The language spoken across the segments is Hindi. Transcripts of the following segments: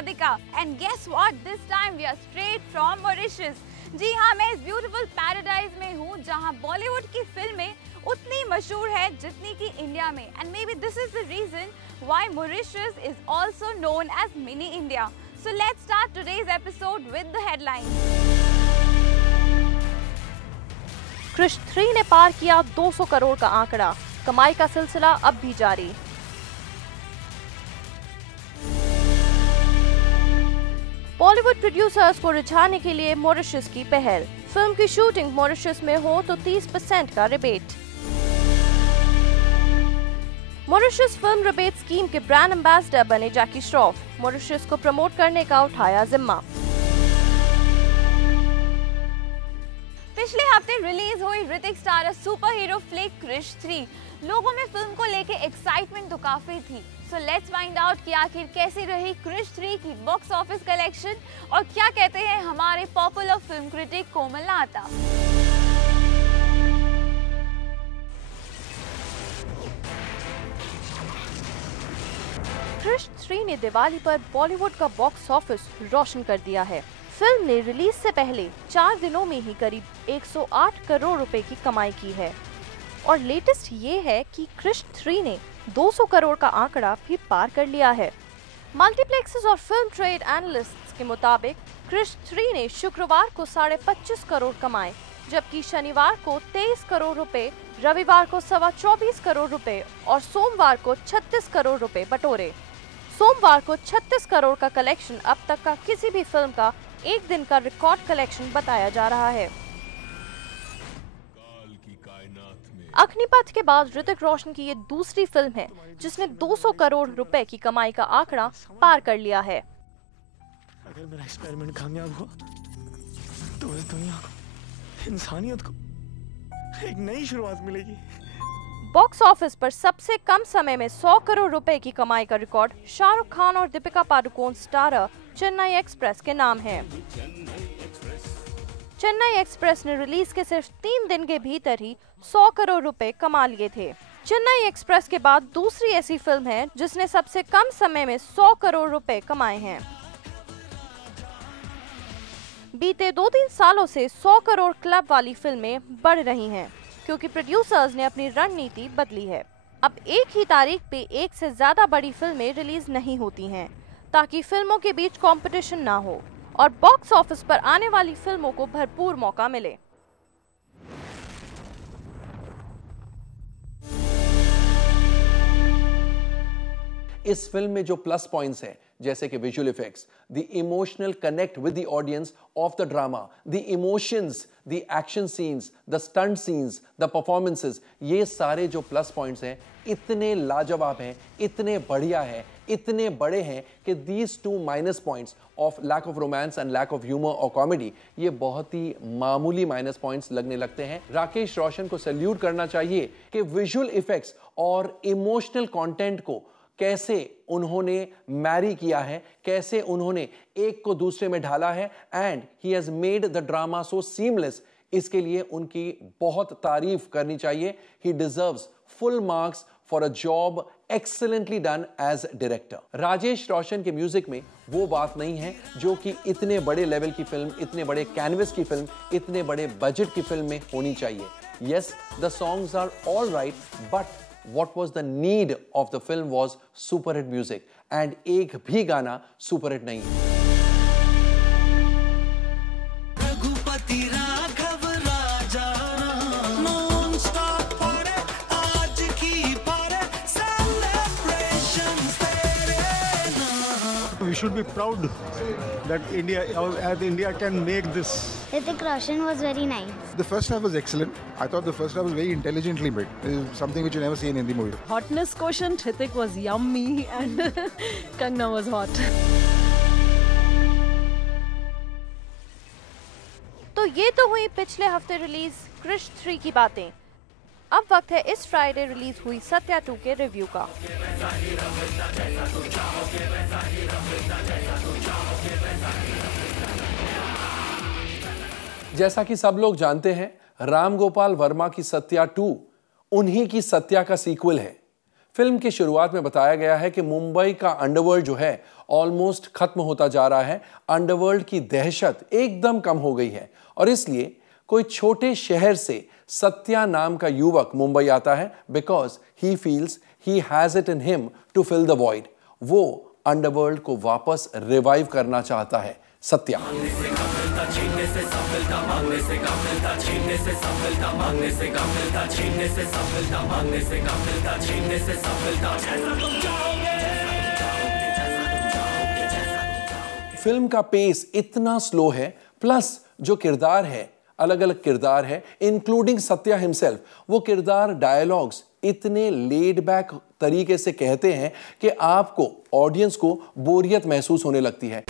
Radhika. And guess what? This time we are straight from Mauritius. जी हाँ, मैं इस ब्यूटीफुल पैराडाइज में हूँ जहाँ बॉलीवुड की फिल्में उतनी मशहूर है जितनी कि इंडिया में. And maybe this is the reason why Mauritius is also known as Mini India. So let's start today's episode with the headlines. Krrish 3 ने पार किया 200 करोड़ का आंकड़ा. कमाई का सिलसिला अब भी जारी. बॉलीवुड प्रोड्यूसर्स को रिझाने के लिए मॉरिशस की पहल. फिल्म की शूटिंग मॉरिशस में हो तो 30% का rebate. Mauritius film rebate scheme के ब्रांड एम्बेसडर बने जैकी श्रॉफ. मॉरिशस को प्रमोट करने का उठाया जिम्मा. पिछले हफ्ते रिलीज हुई Hrithik starrer super hero flick Krrish 3. लोगों में फिल्म को लेके एक्साइटमेंट तो काफी थी. सो लेट्स फाइंड आउट कि आखिर कैसी रही क्रिश 3 की बॉक्स ऑफिस कलेक्शन और क्या कहते हैं हमारे पॉपुलर फिल्म क्रिटिक कोमल नाहता. क्रिश 3 ने दिवाली पर बॉलीवुड का बॉक्स ऑफिस रोशन कर दिया है. फिल्म ने रिलीज से पहले 4 दिनों में ही करीब 108 करोड़ रुपए की कमाई की है. और लेटेस्ट ये है कि क्रिश 3 ने 200 करोड़ का आंकड़ा भी पार कर लिया है. मल्टीप्लेक्सेस और फिल्म ट्रेड एनालिस्ट्स के मुताबिक क्रिश 3 ने शुक्रवार को 25.5 करोड़ कमाए, जबकि शनिवार को 23 करोड़ रुपए, रविवार को 24.25 करोड़ रुपए और सोमवार को 36 करोड़ रुपए बटोरे. सोमवार को 36 करोड़ का कलेक्शन अब तक का किसी भी फिल्म का एक दिन का रिकॉर्ड कलेक्शन बताया जा रहा है. अग्निपथ के बाद ऋतिक रोशन की ये दूसरी फिल्म है जिसने 200 करोड़ रुपए की कमाई का आंकड़ा पार कर लिया है. अगर मेरा एक्सपेरिमेंट कामयाब हुआ तो इस दुनिया को, इंसानियत को एक नई शुरुआत मिलेगी. बॉक्स ऑफिस पर सबसे कम समय में 100 करोड़ रुपए की कमाई का रिकॉर्ड शाहरुख खान और दीपिका पादुकोण स्टारर चेन्नई एक्सप्रेस के नाम है. चेन्नई एक्सप्रेस ने रिलीज के सिर्फ 3 दिन के भीतर ही 100 करोड़ रुपए कमा लिए थे. चेन्नई एक्सप्रेस के बाद दूसरी ऐसी फिल्म है जिसने सबसे कम समय में 100 करोड़ रुपए कमाए हैं. बीते 2-3 सालों से 100 करोड़ क्लब वाली फिल्में बढ़ रही हैं क्योंकि प्रोड्यूसर्स ने अपनी रणनीति बदली है. अब एक ही तारीख पे एक से ज्यादा बड़ी फिल्में रिलीज नहीं होती हैं ताकि फिल्मों के बीच कंपटीशन ना हो और बॉक्स ऑफिस पर आने वाली फिल्मों को भरपूर मौका मिले. इस फिल्म में जो प्लस पॉइंट्स हैं जैसे कि visual effects, the emotional connect with the audience of the drama, the emotions, the action scenes, the stunt scenes, the performances, ये सारे जो प्लस पॉइंट्स हैं इतने लाजवाब हैं, इतने बढ़िया हैं, इतने बड़े हैं कि these 2 minus points of lack of romance and lack of humour और कॉमेडी ये बहुत ही मामूली माइनस पॉइंट्स लगने लगते हैं. राकेश रोशन को सैल्यूट करना चाहिए कि विजुअल इफेक्ट्स और इमोशनल कंटेंट को कैसे उन्होंने मैरी किया है, कैसे उन्होंने एक को दूसरे में ढाला है and he has made the drama so seamless. इसके लिए उनकी बहुत तारीफ करनी चाहिए. He deserves full marks for a job excellently done as director. Rajesh Roshan के म्यूजिक में वो बात नहीं है जो कि इतने बड़े लेवल की फिल्म, इतने बड़े कैनवस की फिल्म, इतने बड़े बजट की फिल्म में होनी चाहिए. Yes, the songs are all right, but what was the need of the film was super hit music and एक भी गाना super hit नहीं है. We should be proud that India can make this. Hrithik Roshan was very nice. The first half was excellent. I thought the first half was very intelligently made. Something which you never see in Hindi movie. Hotness quotient, Hrithik was yummy and Kangna was hot. तो ये तो हुई पिछले हफ्ते रिलीज क्रिश 3 की बातें. अब वक्त है इस फ्राइडे रिलीज हुई सत्या 2 के रिव्यू का. जैसा कि सब लोग जानते हैं, राम गोपाल वर्मा की सत्या 2 उन्हीं की सत्या का सीक्वल है. फिल्म की शुरुआत में बताया गया है कि मुंबई का अंडरवर्ल्ड जो है ऑलमोस्ट खत्म होता जा रहा है। अंडरवर्ल्ड की दहशत एकदम कम हो गई है और इसलिए कोई छोटे शहर से सत्या नाम का युवक मुंबई आता है because he feels he has it in him to fill the void. वो अंडरवर्ल्ड को वापस रिवाइव करना चाहता है। सत्या फिल्म का पेस इतना स्लो है, प्लस जो किरदार है, अलग अलग किरदार है इंक्लूडिंग सत्या हिमसेल्फ, वो किरदार डायलॉग्स इतने लेड बैक तरीके से कहते हैं कि आपको ऑडियंस को बोरियत महसूस होने लगती है।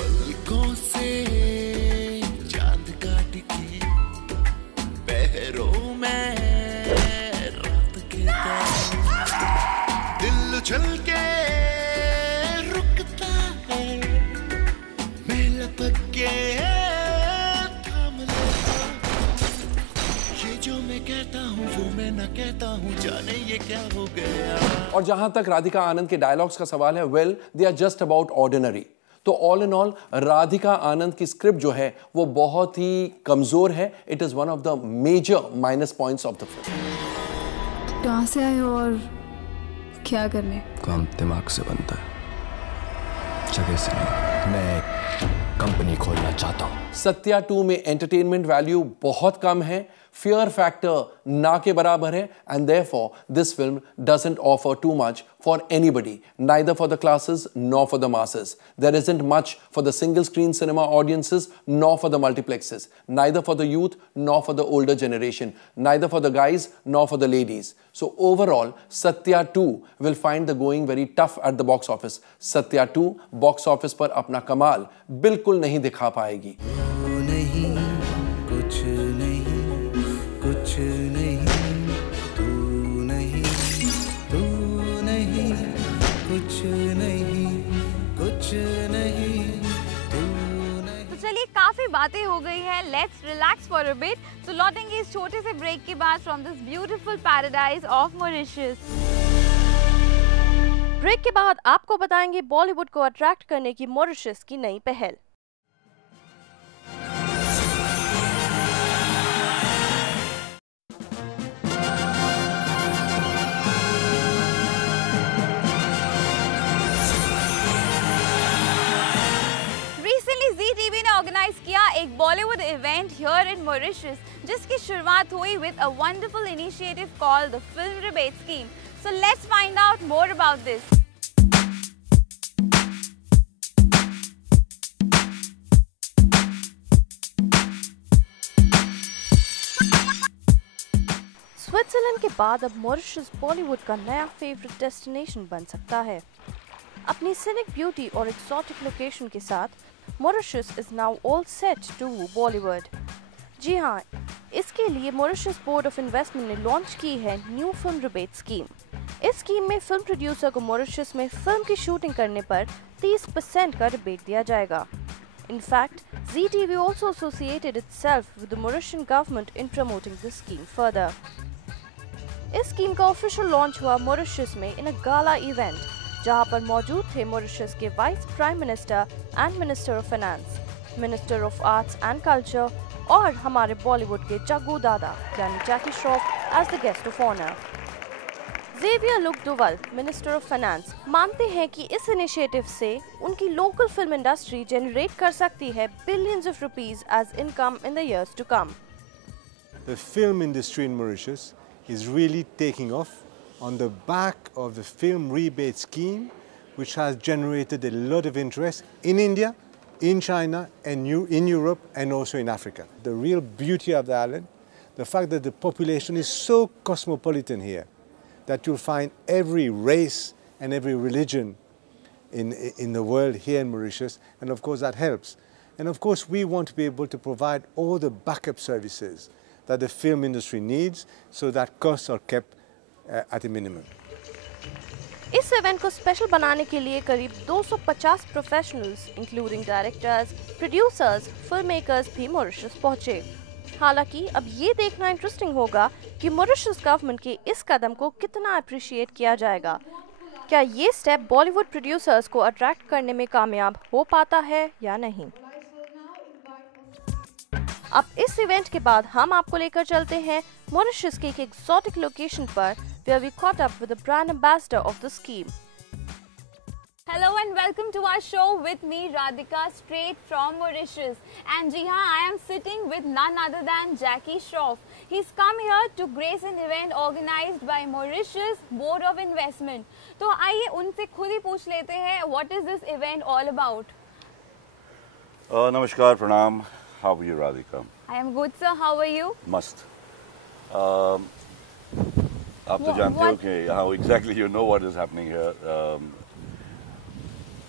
जाने ये क्या हो गया। और जहां तक राधिका आनंद के डायलॉग्स का सवाल है, well they are just about ordinary. तो all in all Radhika Anand की स्क्रिप्ट जो है वो बहुत ही कमजोर है। It is one of the major minus points of the film. कहां से आए हो और क्या करने? काम दिमाग से बनता है, जगह से नहीं। मैं एक कंपनी खोलना चाहता हूं। सत्या 2 में एंटरटेनमेंट वैल्यू बहुत कम है, fear factor ना के बराबर है, and therefore this film doesn't offer too much for anybody, neither for the classes nor for the masses. There isn't much for the single screen cinema audiences nor for the multiplexes, neither for the youth nor for the older generation, neither for the guys nor for the ladies. So overall Satya 2 will find the going very tough at the box office. Satya 2 box office पर अपना कमाल बिल्कुल नहीं दिखा पाएगी। तो चलिए काफी बातें हो गई हैं, let's relax for a bit. तो लौटेंगे इस छोटे से ब्रेक के बाद from this beautiful paradise of Mauritius. Break के बाद आपको बताएंगे बॉलीवुड को अट्रैक्ट करने की मॉरिशस की नई पहल। टीवी ने ऑर्गेनाइज किया एक Bollywood event here in Mauritius, जिसकी शुरुआत हुई with a wonderful initiative called the film rebate scheme. So let's find out more about this. Switzerland के बाद अब मॉरिशस बॉलीवुड का नया फेवरेट डेस्टिनेशन बन सकता है। अपनी सिनिक ब्यूटी और एक्सोटिक लोकेशन के साथ Mauritius is now all set to Bollywood. जी हाँ, इसके लिए मॉरिशस बोर्ड ऑफ इन्वेस्टमेंट ने लॉन्च की है न्यू फिल्म रिबेट स्कीम। इस स्कीम में फिल्म प्रोड्यूसर को मॉरिशस में फिल्म की शूटिंग करने पर 30% का रिबेट दिया जाएगा। In fact ZTV also associated itself with the Mauritian government in promoting this scheme further. इस स्कीम का ऑफिशियल लॉन्च हुआ मॉरिशस में इन अ गाला इवेंट, जहां पर मौजूद थे मॉरिशस के vice prime minister and minister of finance, minister of arts and culture और हमारे बॉलीवुड के जग्गू दादा यानी Jackie Shroff as the guest of honour. Xavier Luc Duval, minister of finance, मानते हैं कि इस इनिशिएटिव से उनकी लोकल फिल्म इंडस्ट्री जनरेट कर सकती है billions of rupees as income in the years to come. The film industry in Mauritius is really taking off on the back of the film rebate scheme, which has generated a lot of interest in India, in China, and in Europe, and also in Africa. The real beauty of the island, the fact that the population is so cosmopolitan here, that you'll find every race and every religion in the world here in Mauritius, and of course that helps. And of course we want to be able to provide all the backup services that the film industry needs, so that costs are kept at a minimum. इस इवेंट को स्पेशल बनाने के लिए करीब 250 professionals including directors, producers, film makers भी मॉरिशस पहुंचे। हालांकि अब ये देखना इंटरेस्टिंग होगा कि मॉरिशस गवर्नमेंट के इस कदम को कितना अप्रिशिएट किया जाएगा, क्या ये स्टेप बॉलीवुड प्रोड्यूसर्स को अट्रैक्ट करने में कामयाब हो पाता है या नहीं? अब इस इवेंट के बाद हम आपको लेकर चलते हैं मॉरिशस की एक एक्सोटिक लोकेशन पर, where we caught up with the brand ambassador of the scheme. Hello and welcome to our show with me Radhika, straight from Mauritius. And ji haan, I am sitting with none other than Jackie Shroff. He's come here to grace an event organized by Mauritius Board of Investment. तो आइए उनसे खुद ही पूछ लेते हैं, what is this event all about? नमस्कार, प्रणाम. How are you, Radhika? I am good, sir. How are you? मस्त. आप तो जानते हो कि यहाँ exactly you know what is happening here.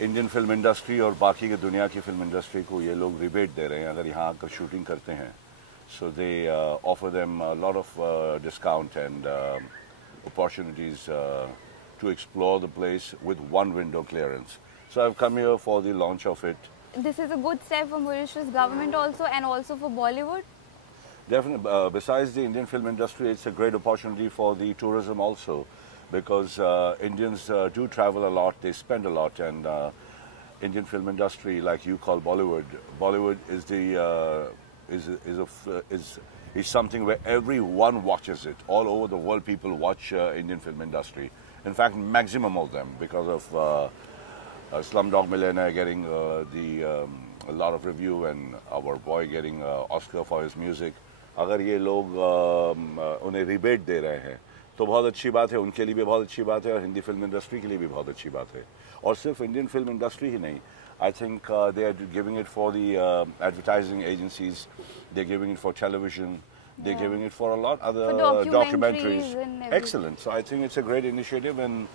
Indian film industry और बाकी के दुनिया की फिल्म इंडस्ट्री को ये लोग रिबेट दे रहे हैं अगर यहाँ आकर शूटिंग करते हैं. So they offer them lot of discount and opportunities to explore the place with one window clearance. So I have come here for the launch of it. This is a good step for Mauritius government also and also for Bollywood. Definitely. Besides the Indian film industry, it's a great opportunity for the tourism also. Because Indians do travel a lot, they spend a lot, and Indian film industry, like you call Bollywood is is something where everyone watches it. All over the world, people watch Indian film industry. In fact, maximum of them, because of Slumdog Millionaire getting a lot of review, and our boy getting Oscar for his music. अगर ये लोग उन्हें रिबेट दे रहे हैं तो बहुत अच्छी बात है, उनके लिए भी बहुत अच्छी बात है और हिंदी फिल्म इंडस्ट्री के लिए भी बहुत अच्छी बात है. और सिर्फ इंडियन फिल्म इंडस्ट्री ही नहीं, I think they are giving it for the advertising agencies, they giving it for television, they giving it for a lot other documentaries. Excellent. So I think it's a great initiative and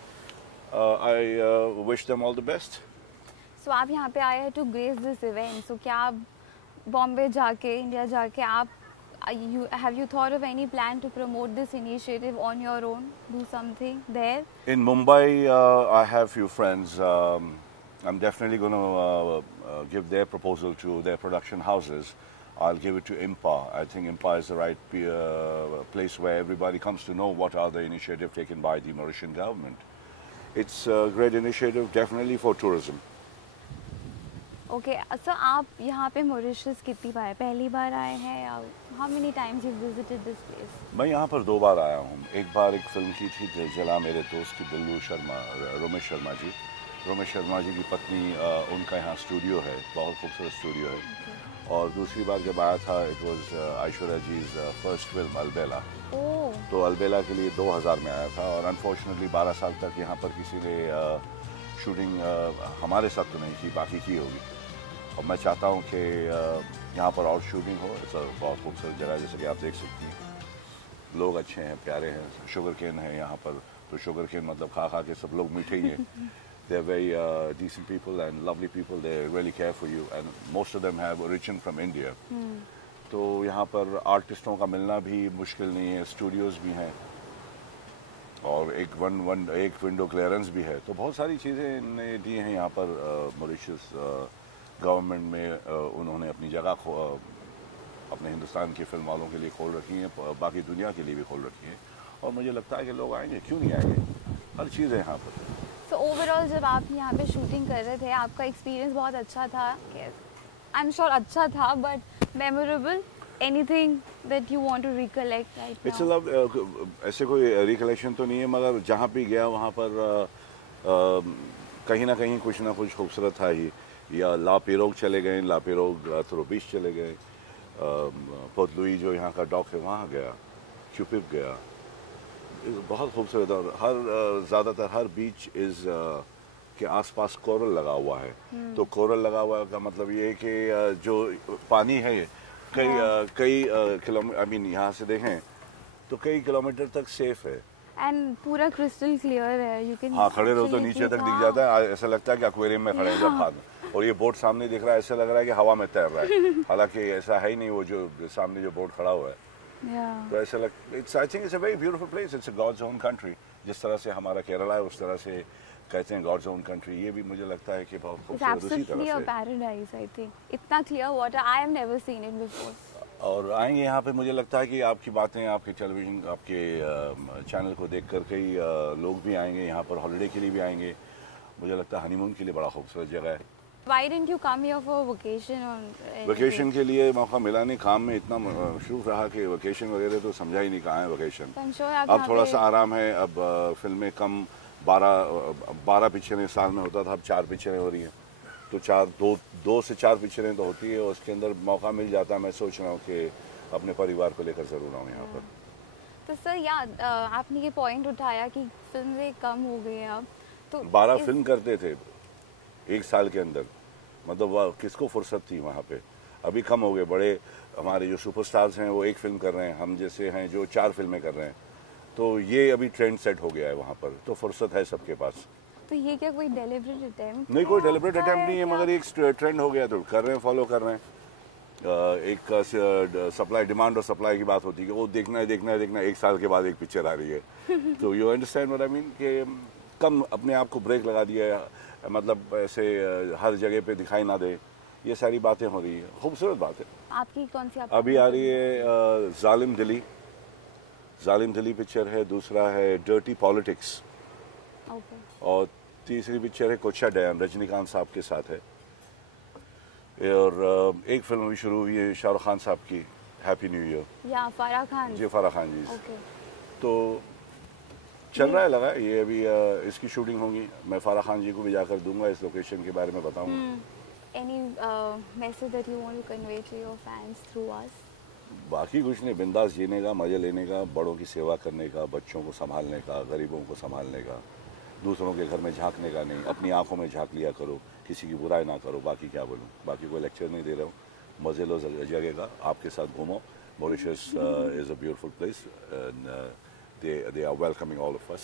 I wish them all the best. So आप यहाँ पे आए हैं to grace this event. So क्या आप बॉम्बे जाके, इंडिया जाके आप have you thought of any plan to promote this initiative on your own? Do something there? In Mumbai, I have few friends. I'm definitely going to give their proposal to their production houses. I'll give it to IMPA. I think IMPA is the right place where everybody comes to know what are the initiatives taken by the Mauritian government. It's a great initiative, definitely for tourism. Okay, so आप यहाँ पे मॉरिशस कितनी बार, पहली बार आए हैं या how many times you visited this place? मैं यहाँ पर 2 बार आया हूँ. एक बार एक फिल्म की थी दिलजला मेरे दोस्त की, दिल्लू शर्मा, रोमेश शर्मा जी. रोमेश शर्मा जी की पत्नी, उनका यहाँ स्टूडियो है, बहुत खूबसूरत स्टूडियो है. और दूसरी बार जब आया था, it was Aishwarya ji's first film Albela. तो अलबेला के लिए 2000 में आया था और अनफॉर्चुनेटली 12 साल तक यहाँ पर किसी ने शूटिंग हमारे साथ तो नहीं की, बाकी की होगी. और मैं चाहता हूँ कि यहाँ पर और शूटिंग हो. बहुत खूबसूरत जगह, जैसे कि आप देख सकती हैं. लोग अच्छे हैं, प्यारे हैं. शुगर केन है यहाँ पर, तो शुगर केन मतलब खा खा के सब लोग मीठे ही हैं. They are very decent people and lovely people. They really care for you, and most of them have origin from India. तो यहाँ पर आर्टिस्टों का मिलना भी मुश्किल नहीं है. स्टूडियोज़ भी हैं और एक विंडो क्लियरेंस भी है. तो बहुत सारी चीज़ें इन्हें दी हैं यहाँ पर. मॉरिशस गवर्नमेंट में उन्होंने अपनी जगह अपने हिंदुस्तान की फिल्म वालों के लिए खोल रखी है, बाकी दुनिया के लिए भी खोल रखी है. और मुझे लगता है कि लोग आएंगे, क्यों नहीं आएंगे. हर चीज़ है यहाँ पर. So overall जब आप यहाँ पे शूटिंग कर रहे थे, आपका एक्सपीरियंस बहुत अच्छा था. आई एम श्योर अच्छा था, but memorable, anything that you want to recollect right now? It's a love. ऐसे कोई रिकलेक्शन तो नहीं है, मगर जहाँ भी गया वहाँ पर कहीं ना कुछ खूबसूरत था ही. या ला पिरोग चले गए, ला पिरोग थ्रो बीच चले गए, पोतलुई जो यहाँ का डॉक है वहाँ गया, चुपिप गया. बहुत खूबसूरत. और ज़्यादातर हर बीच इज़ के आसपास कोरल लगा हुआ है. तो कोरल लगा हुआ का मतलब ये है कि जो पानी है कई किलोमीटर, आई मीन यहाँ से देखें तो कई किलोमीटर तक सेफ है. एंड पूरा क्रिस्टल क्लियर है. यू कैन, हाँ, खड़े रहो तो नीचे तक दिख जाता है. ऐसा लगता है कि एक्वेरियम में खड़े हैं जब बाद में. और ये बोट सामने दिख रहा है, ऐसा लग रहा है कि हवा में तैर रहा है. हालांकि ऐसा है ही नहीं, वो जो सामने जो बोट खड़ा हुआ है. तो ऐसा लगता, I think it's a very beautiful place. It's a God's own country. जिस तरह से हमारा केरला है उस तरह से कहते हैं गॉड्स ओन कंट्री. ये भी मुझे लगता है कि बहुत खूबसूरत उसी तरह से. Paradise, I think. इतना clear water, I have never seen it before. और आएंगे यहाँ पे। मुझे लगता है कि आपकी बातें, आपके टेलीविज़न, आपके चैनल को देख कर कई लोग भी आएंगे यहाँ पर, हॉलिडे के लिए भी आएंगे। मुझे लगता है हनीमून के लिए बड़ा खूबसूरत जगह है। Why didn't you come here for vacation or anything? Vacation के लिए मौका मिला नहीं, काम में इतना मशरूफ रहा कि वेकेशन वगैरह तो समझा ही नहीं कहाँ है वेकेशन। अब थोड़ा सा आराम है, अब फिल्में कम, 12 पिक्चरें साल में होता था, अब 4 पिक्चरें हो रही हैं, तो 2 से 4 पिक्चरें तो होती है, उसके अंदर मौका मिल जाता है। मैं सोच रहा हूँ कि अपने परिवार को लेकर ज़रूर आऊँ यहाँ पर। तो सर आपने ये पॉइंट उठाया कि फिल्में कम हो गई हैं अब, तो 12 फिल्म करते थे 1 साल के अंदर, मतलब किसको फुर्सत थी वहाँ पे। अभी कम हो गए। बड़े हमारे जो सुपरस्टार्स हैं वो 1 फिल्म कर रहे हैं, हम जैसे हैं जो 4 फिल्में कर रहे हैं, तो ये अभी ट्रेंड सेट हो गया है वहाँ पर, तो फुर्सत है सबके पास। तो ये क्या कोई डेलिब्रेट अटेम्प्ट? नहीं, कोई डेलिब्रेट अटेम्प्ट नहीं है, मगर एक ट्रेंड हो गया तो कर रहे हैं, फॉलो कर रहे हैं। एक सप्लाई, डिमांड और सप्लाई की बात होती है कि वो देखना है 1 साल के बाद एक पिक्चर आ रही है। तो you understand what I mean, कि कम अपने आप को ब्रेक लगा दिया है, मतलब ऐसे हर जगह पे दिखाई ना दे, ये सारी बातें हो रही है। खूबसूरत बात है। आपकी कौन सी अभी आ रही है जालिम दिली पिक्चर है, दूसरा है डर्टी पॉलिटिक्स, और तीसरी पिक्चर है कोचा डैम, रजनीकांत साहब के साथ है। और एक फिल्म भी शुरू हुई है शाहरुख खान साहब की, हैप्पी न्यू ईयर, या फराह खान जी। तो चल रहा है, लगा ये अभी इसकी शूटिंग होगी। मैं फराह खान जी को भी जाकर दूंगा, इस लोकेशन के बारे में बताऊंगा। Any message that you want to convey to your fans through us? बाकी कुछ नहीं, बिंदास जीने का, मजे लेने का, बड़ों की सेवा करने का, बच्चों को संभालने का, गरीबों को संभालने का, दूसरों के घर में झांकने का नहीं, अपनी आंखों में झांक लिया करो, किसी की बुराई ना करो। बाकी क्या बोलूँ, बाकी कोई लेक्चर नहीं दे रहा हूँ। मजे लो जगह का, आपके साथ घूमो। Mauritius is a beautiful place and they are welcoming all of us.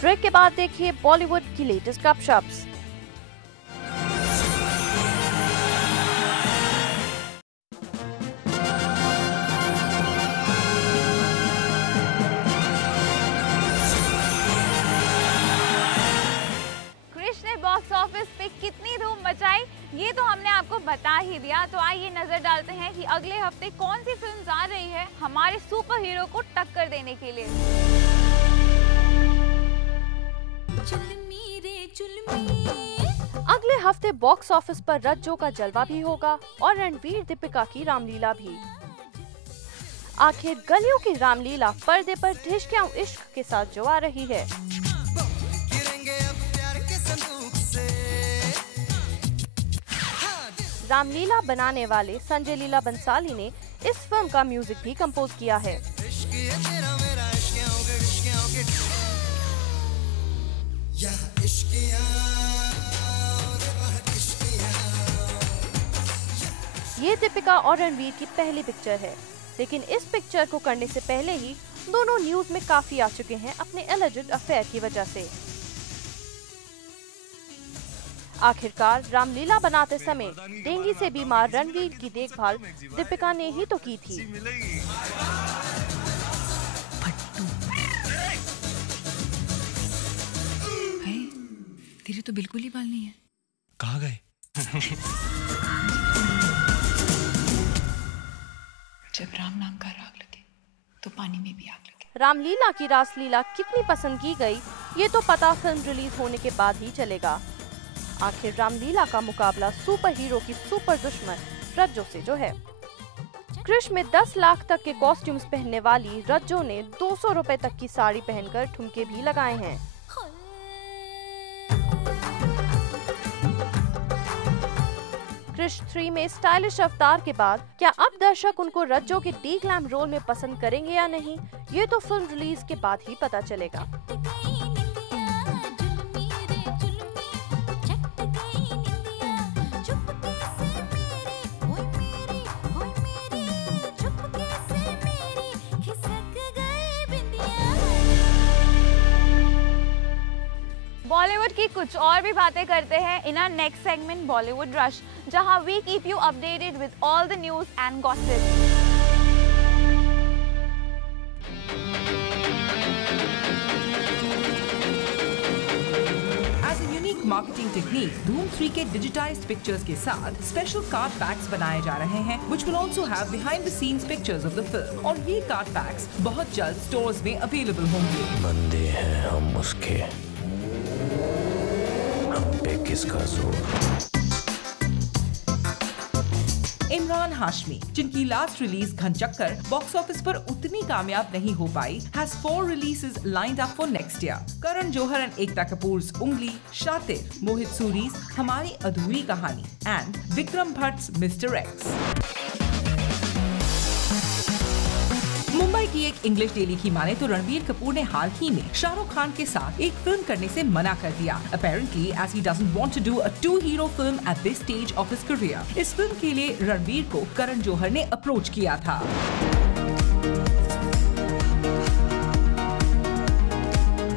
Break के बाद देखिए बॉलीवुड की लेटेस्ट गपशप्स। बॉक्स ऑफिस पे कितनी धूम मचाई ये तो हमने आपको बता ही दिया। तो आइए नजर डालते हैं कि अगले हफ्ते कौन सी फिल्म आ रही है हमारे सुपर हीरो को टक्कर देने के लिए। अगले हफ्ते बॉक्स ऑफिस पर रज्जो का जलवा भी होगा और रणवीर दीपिका की रामलीला भी। आखिर गलियों की रामलीला पर्दे पर ढिशक्यां इश्क के साथ जो आ रही है। रामलीला बनाने वाले संजय लीला बंसाली ने इस फिल्म का म्यूजिक भी कंपोज किया है। ये दीपिका और रणवीर की पहली पिक्चर है, लेकिन इस पिक्चर को करने से पहले ही दोनों न्यूज में काफी आ चुके हैं अपने एलिजिड अफेयर की वजह से। आखिरकार रामलीला बनाते समय डेंगू से बीमार रणवीर की देखभाल दीपिका ने ही तो की थी। तेरे तो बिल्कुल ही बाल नहीं है। कहाँ गए? जब राम नाम का राग लगे तो पानी में भी आग लगे। रामलीला की रासलीला कितनी पसंद की गई ये तो पता फिल्म रिलीज होने के बाद ही चलेगा। आखिर रामलीला का मुकाबला सुपर हीरो की सुपर दुश्मन रज्जो से जो है। क्रिश में 10 लाख तक के कॉस्ट्यूम्स पहनने वाली रज्जो ने 200 रुपए तक की साड़ी पहनकर ठुमके भी लगाए हैं। क्रिश 3 में स्टाइलिश अवतार के बाद क्या अब दर्शक उनको रज्जो के डी ग्लैम रोल में पसंद करेंगे या नहीं, ये तो फिल्म रिलीज के बाद ही पता चलेगा। बॉलीवुड की कुछ और भी बातें करते हैं in our next segment Bollywood rush, जहां we keep you updated with all the news and gossip. Marketing technique Dhoom 3 के डिजिटाइज्ड पिक्चर्स के साथ स्पेशल कार्ड पैक्स बनाए जा रहे हैं, which will also have behind the scenes pictures of the film. और ये कार्ड पैक्स बहुत जल्द स्टोर्स में अवेलेबल होंगे। बंदे हैं हम उसके, हम पे किसका जोर। इमरान हाशमी, जिनकी last release Ghanchakkar box office पर उतनी कामयाब नहीं हो पाई, has 4 releases lined up for next year. Karan Johar and Ekta Kapoor's Ungli, Shatir, Mohit सूरी's Hamari Adhuri Kahani and Vikram Bhatt's mister X. Mumbai की एक इंग्लिश डेली की माने तो रणबीर कपूर ने हाल ही में शाहरुख खान के साथ एक फिल्म करने से मना कर दिया, apparently as he doesn't want to do a 2-hero film at this stage of his career. इस फिल्म के लिए रणबीर को करण जौहर ने अप्रोच किया था।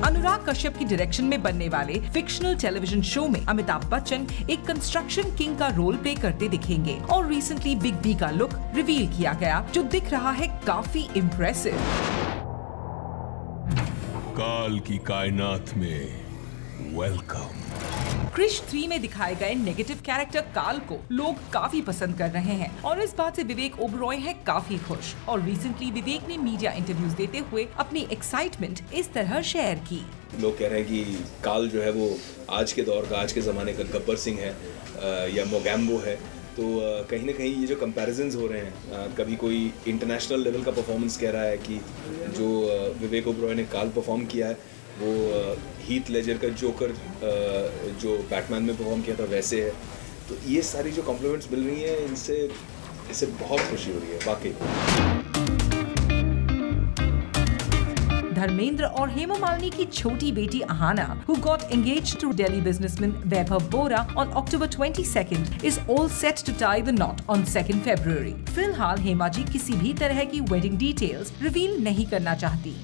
अनुराग कश्यप की डायरेक्शन में बनने वाले फिक्शनल टेलीविजन शो में अमिताभ बच्चन एक कंस्ट्रक्शन किंग का रोल प्ले करते दिखेंगे और रिसेंटली बिग बी का लुक रिवील किया गया, जो दिख रहा है काफी इम्प्रेसिव। काल की कायनात में वेलकम। क्रिश 3 में दिखाए गए नेगेटिव कैरेक्टर काल को लोग काफी पसंद कर रहे हैं और इस बात से विवेक ओबरॉय है काफी खुश। और रिसेंटली विवेक ने मीडिया इंटरव्यूज देते हुए अपनी एक्साइटमेंट इस तरह शेयर की। लोग कह रहे हैं कि काल जो है वो आज के दौर का, आज के ज़माने का गब्बर सिंह है या मोगैम्बो है। तो कहीं ना कहीं ये जो कंपैरिजन्स हो रहे हैं, कभी कोई इंटरनेशनल लेवल का परफॉर्मेंस कह रहा है कि जो विवेक ओबरॉय ने काल परफॉर्म किया है वो हीथ लेजर का जोकर जो बैटमैन में परफॉर्म किया था वैसे है। तो ये सारी जो कॉम्प्लीमेंट्स मिल रही हैं इससे बहुत खुशी हो रही है वाकई। धर्मेंद्र और हेमा मालिनी की छोटी बेटी Ahana, who got engaged to Delhi businessman Vaibhav Bora on October 22nd, is all set to tie the knot on 2nd February. फिलहाल हेमा जी किसी भी तरह की वेडिंग डिटेल्स रिवील नहीं करना चाहती।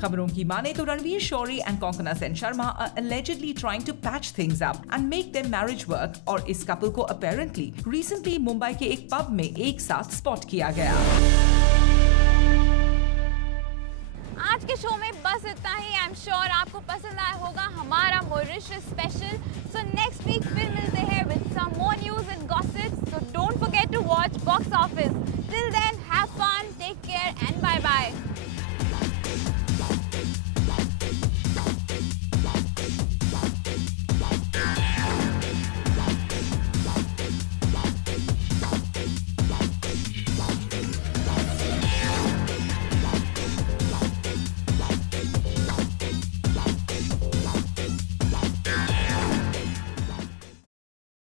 खबरों की माने तो Ranvir Shorey and Konkona Sen Sharma are allegedly trying to patch things up and make their marriage work, और इस कपल को apparently recently मुंबई के एक पब में एक साथ स्पॉट किया गया। आज के शो में बस इतना ही। आई एम श्योर आपको पसंद आया होगा हमारा Mauritius special. So next week फिर मिलते हैं with some more news and gossips. So don't forget to watch Box office.